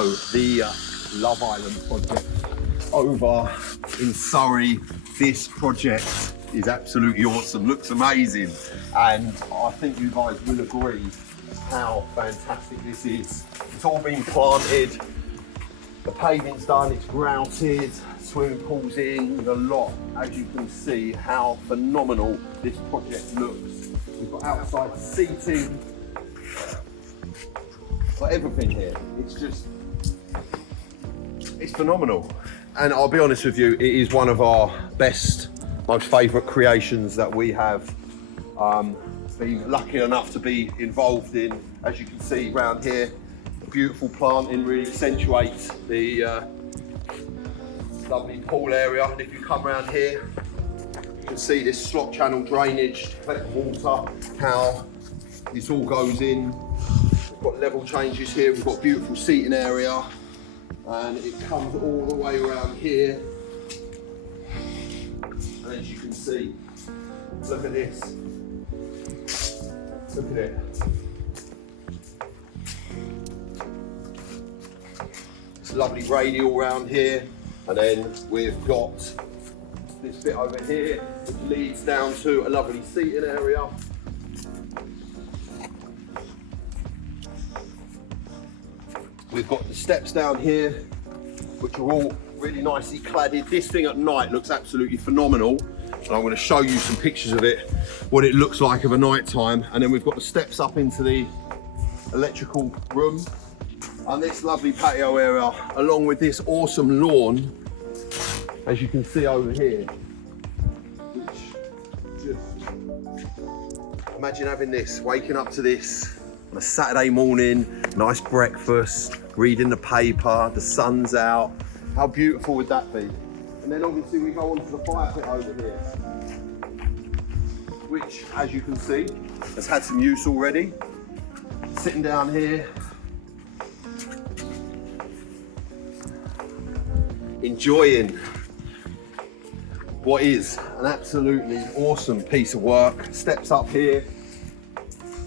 So the Love Island project over in Surrey, this project is absolutely awesome, looks amazing, and I think you guys will agree how fantastic this is. It's all been planted, the paving's done, it's grouted, swimming pools in, with a lot. As you can see how phenomenal this project looks. We've got outside seating, got everything here. It's phenomenal. And I'll be honest with you, it is one of our best, most favourite creations that we have been lucky enough to be involved in. As you can see around here, the beautiful planting really accentuates the lovely pool area. And if you come around here, you can see this slot channel drainage to collect water, how this all goes in. We've got level changes here, we've got beautiful seating area, and it comes all the way around here. And as you can see, look at this. Look at it. It's lovely radial around here, and then we've got this bit over here which leads down to a lovely seating area. We've got the steps down here which are all really nicely cladded. This thing at night looks absolutely phenomenal, and I'm going to show you some pictures of it, what it looks like of a night time. And then we've got the steps up into the electrical room and this lovely patio area, along with this awesome lawn, as you can see over here, which just, imagine having this, waking up to this on a Saturday morning, nice breakfast, reading the paper, the sun's out. How beautiful would that be? And then obviously we go onto the fire pit over here, which, as you can see, has had some use already. Sitting down here, enjoying what is an absolutely awesome piece of work. Steps up here,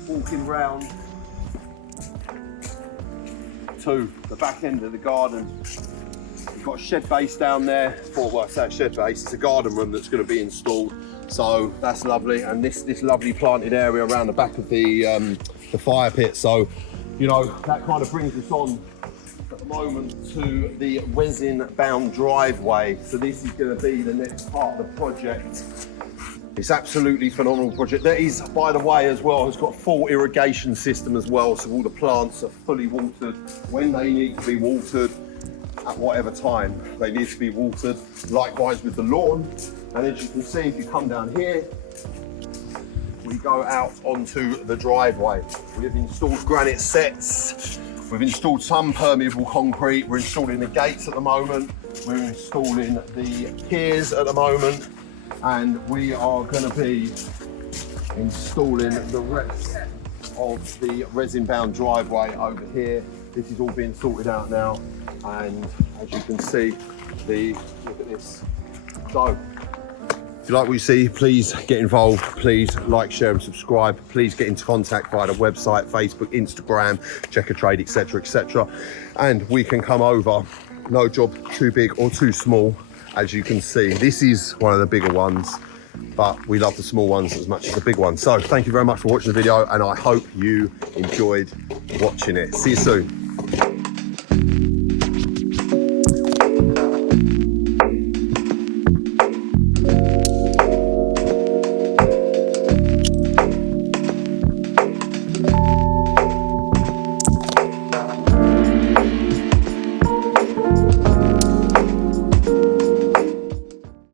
walking round to the back end of the garden. We've got a shed base down there. Well, I say a shed base, it's a garden room that's going to be installed. So that's lovely. And this lovely planted area around the back of the fire pit. So, you know, that kind of brings us on at the moment to the resin bound driveway. So this is going to be the next part of the project. It's absolutely phenomenal project. That is, by the way, as well, it's got a full irrigation system as well. So all the plants are fully watered when they need to be watered, at whatever time they need to be watered. Likewise with the lawn. And as you can see, if you come down here, we go out onto the driveway. We have installed granite sets. We've installed some permeable concrete. We're installing the gates at the moment. We're installing the piers at the moment. And we are going to be installing the rest of the resin bound driveway over here. This is all being sorted out now. And as you can see, look at this. So, if you like what you see, please get involved. Please like, share and subscribe. Please get into contact via the website, Facebook, Instagram, Check a Trade, etc, etc. And we can come over. No job too big or too small. As you can see, this is one of the bigger ones, but we love the small ones as much as the big ones. So thank you very much for watching the video, and I hope you enjoyed watching it. See you soon.